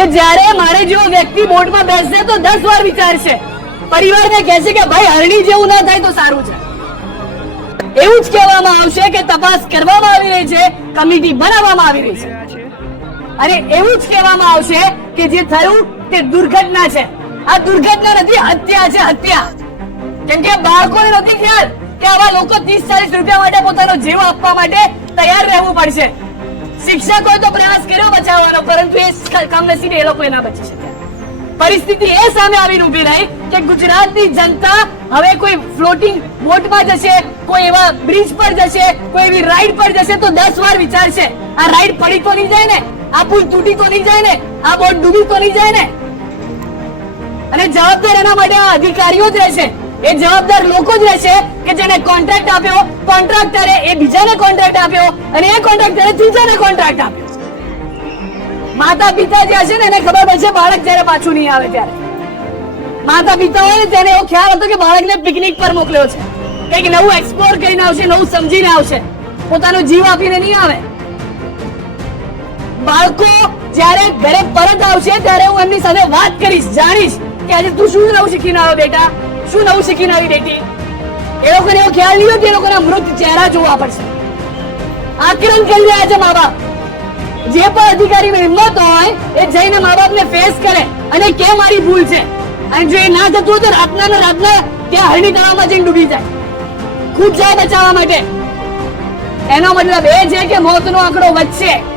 કે જ્યારે મારે જેવો વ્યક્તિ બોટમાં બેસશે તો દસ વાર વિચારશે. પરિવારને કહેશે કે ભાઈ, હરણી જેવું ના થાય તો સારું છે. એવું જ કહેવામાં આવશે કે તપાસ કરવામાં આવી રહી છે, કમિટી બનાવવામાં આવી રહી છે. અને એવું જ કહેવામાં આવશે કે જે થયું તે દુર્ઘટના છે. આ દુર્ઘટના નથી, હત્યા છે, હત્યા. કેમ કે બાળકોને નથી ખ્યાલ કે આવા લોકો ત્રીસ ચાલીસ રૂપિયા માટે પોતાનો જીવ આપવા માટે તૈયાર રહેવું પડશે. શિક્ષકોએ તો પ્રયાસ કર્યો બચાવવાનો, પરંતુ એ કમનસીબે એ લોકો એના બચી શક્યા. પરિસ્થિતિ એ સામે આવીને ઊભી રહી કે ગુજરાતની જનતા હવે કોઈ ફ્લોટિંગ બોટમાં જશે, કોઈ એવા બ્રિજ પર જશે, કોઈ એવી રાઈડ પર જશે તો દસ વાર વિચારશે, આ રાઈડ પડી તો નહીં જાય ને? આ પુલ તૂટી તો નહીં જાય ને? આ બોટ ડૂબી તો નહીં જાય ને? અને જવાબદાર એના માટે આ અધિકારીઓ જ રહેશે. એ જવાબદાર લોકો જ રહેશે કે જેને કોન્ટ્રાક્ટ આપ્યો કોન્ટ્રાક્ટરે એ બીજાને કોન્ટ્રાક્ટ આપ્યો અને એ કોન્ટ્રાક્ટરે ત્રીજાને કોન્ટ્રાક્ટ આપ્યો. માતા પિતા જે હશે ને, એને ખબર પડશે બાળક જ્યારે પાછું નહીં આવે ત્યારે. માતા પિતા હોય તેને એવો ખ્યાલ હતો કે બાળકને પિકનિક પર મોકલ્યો છે. કંઈક નવું એક્સપ્લોર કરીને આવશે, નવું સમજીને આવશે. પોતાનો જીવ આપીને નહીં આવે. બાળકો, જ્યારે ઘરે પરત આવશે ત્યારે હું એમની સાથે વાત કરીશ, જાણીશ કે આજે તું શું નવું શીખીને આવ્યો બેટા? શું નવું શીખીને આવી બેટી એ લોકોને એવો ખ્યાલ નહીં હોય એ લોકોના મૃત ચહેરા જોવા પડશે. આકરણ કરી રહ્યા છે મા બાપ. જે પણ અધિકારીમાં હિંમત હોય, એ જઈને મા બાપને ફેસ કરે અને કે મારી ભૂલ છે. અને જો એ ના થતું હોય તો રાતના ને રાતના ત્યાં હરણી તળાવમાં જઈને ડૂબી જાય. ખુદ જાય બચાવવા માટે. એનો મતલબ એ છે કે મોતનો આંકડો વધશે.